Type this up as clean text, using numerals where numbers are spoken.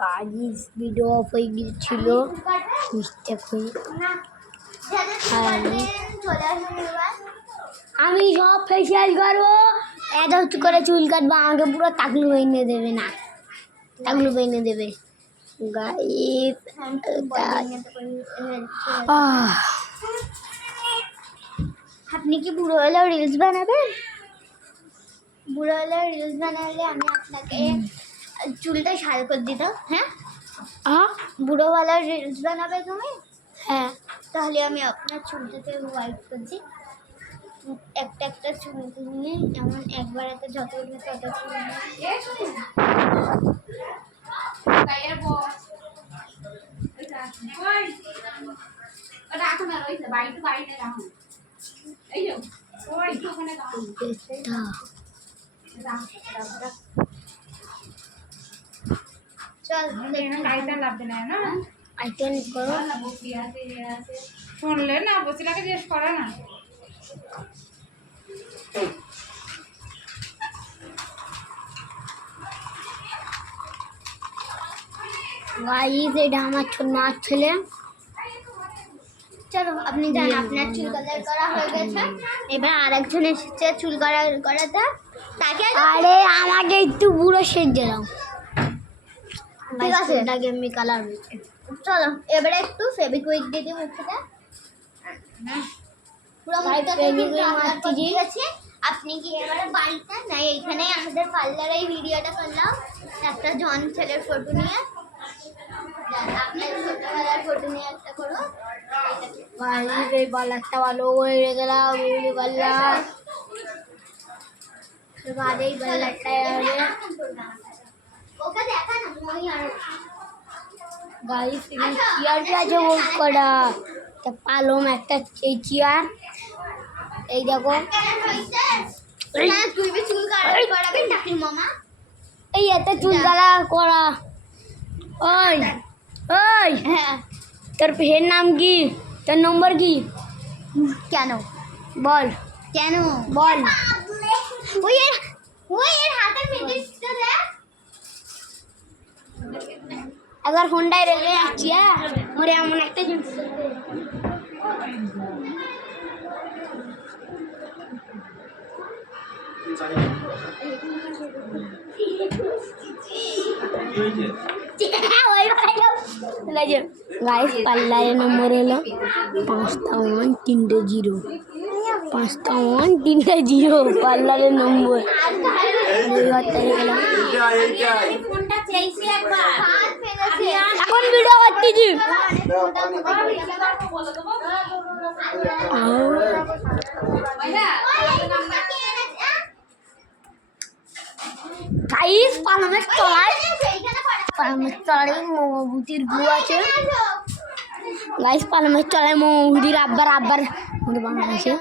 Guys video of হয়ে গিয়েছিল mistake হয়ে। আমি সব ফেসিয়াল করবো, এত করে চুল কাটবো, আমাকে পুরো টাকলু এনে দেবে না, টাকলু এনে দেবে গাইস। আপনি কি বুড়ো হলেও রিলস বানাবেন? বুড়ো হলেও রিলস বানালে আমি আপনাকে চুলটা শাল করে দিতাম। হ্যাঁ বুড়ো হলেও রিলস বানাবে তুমি? হ্যাঁ, তাহলে আমি আপনার চুলটাকে হোয়াইট করে দিই। একটা একটা চুল নিয়ে এমন একবার এত যত উঠবে তত চুল চল আইটেম করো। শুনলে না বসিলাকে জিজ্ঞেস করে না। গাইস এটা আমার নাচ ছেলে। চলো আপনি যান, আপনার চুল কালার করা হয়ে গেছে, এবার আরেকজন এসেছে চুল কালার করাতে। তাকে আরে আমাকে একটু বুড়ো সেজ দিলাম, ঠিক আছে, এটাকে আমি কালার হয়েছে। চলো এবারে একটু ফেবিকুইক দিয়ে দিই মুখটা, পুরো মুখটা দিয়ে আছে। আপনি কি এবারে বাড়িতে নাই, এইখানেই আমাদের পার্লারে এই ভিডিওটা করলাম একটা জন ছেলের ফটো নিয়ে। আপনার ছোটবেলার ফটো নিয়ে একটা করো। এই পার্লারটা ভালো হয়ে গেলাম, এই পার্লার বাদে এই পার্লারটা ওকে দেখা না মই আর গাইস চেয়ার আছে বহুত কটা, তা পালম একটা এই চেয়ার, এই দেখো তুই চুল কালার করাবি নাকি মামা? এই এত চুল কালার করা। ওই ওই হ্যাঁ, তোর ফের নাম কি, তোর নম্বর কি? কেন বল, কেন বল। ওই এর হাতের মেডিসিনটা দে, একবার হোন্ডায় রেখে যাচ্ছি। হ্যাঁ ওরে এমন একটা জিনিস গাইস পার্লারের নম্বর হলো 5টা 1 3টা 0, 5টা 1 3টা 0 পার্লারের নম্বর। এখন ভিডিও করতেছি। গাইস পালমের তলায় মোমবুতির গু আছে। গাইস পালমের তলায় মোমবুতির আব্বার বাংলাদেশে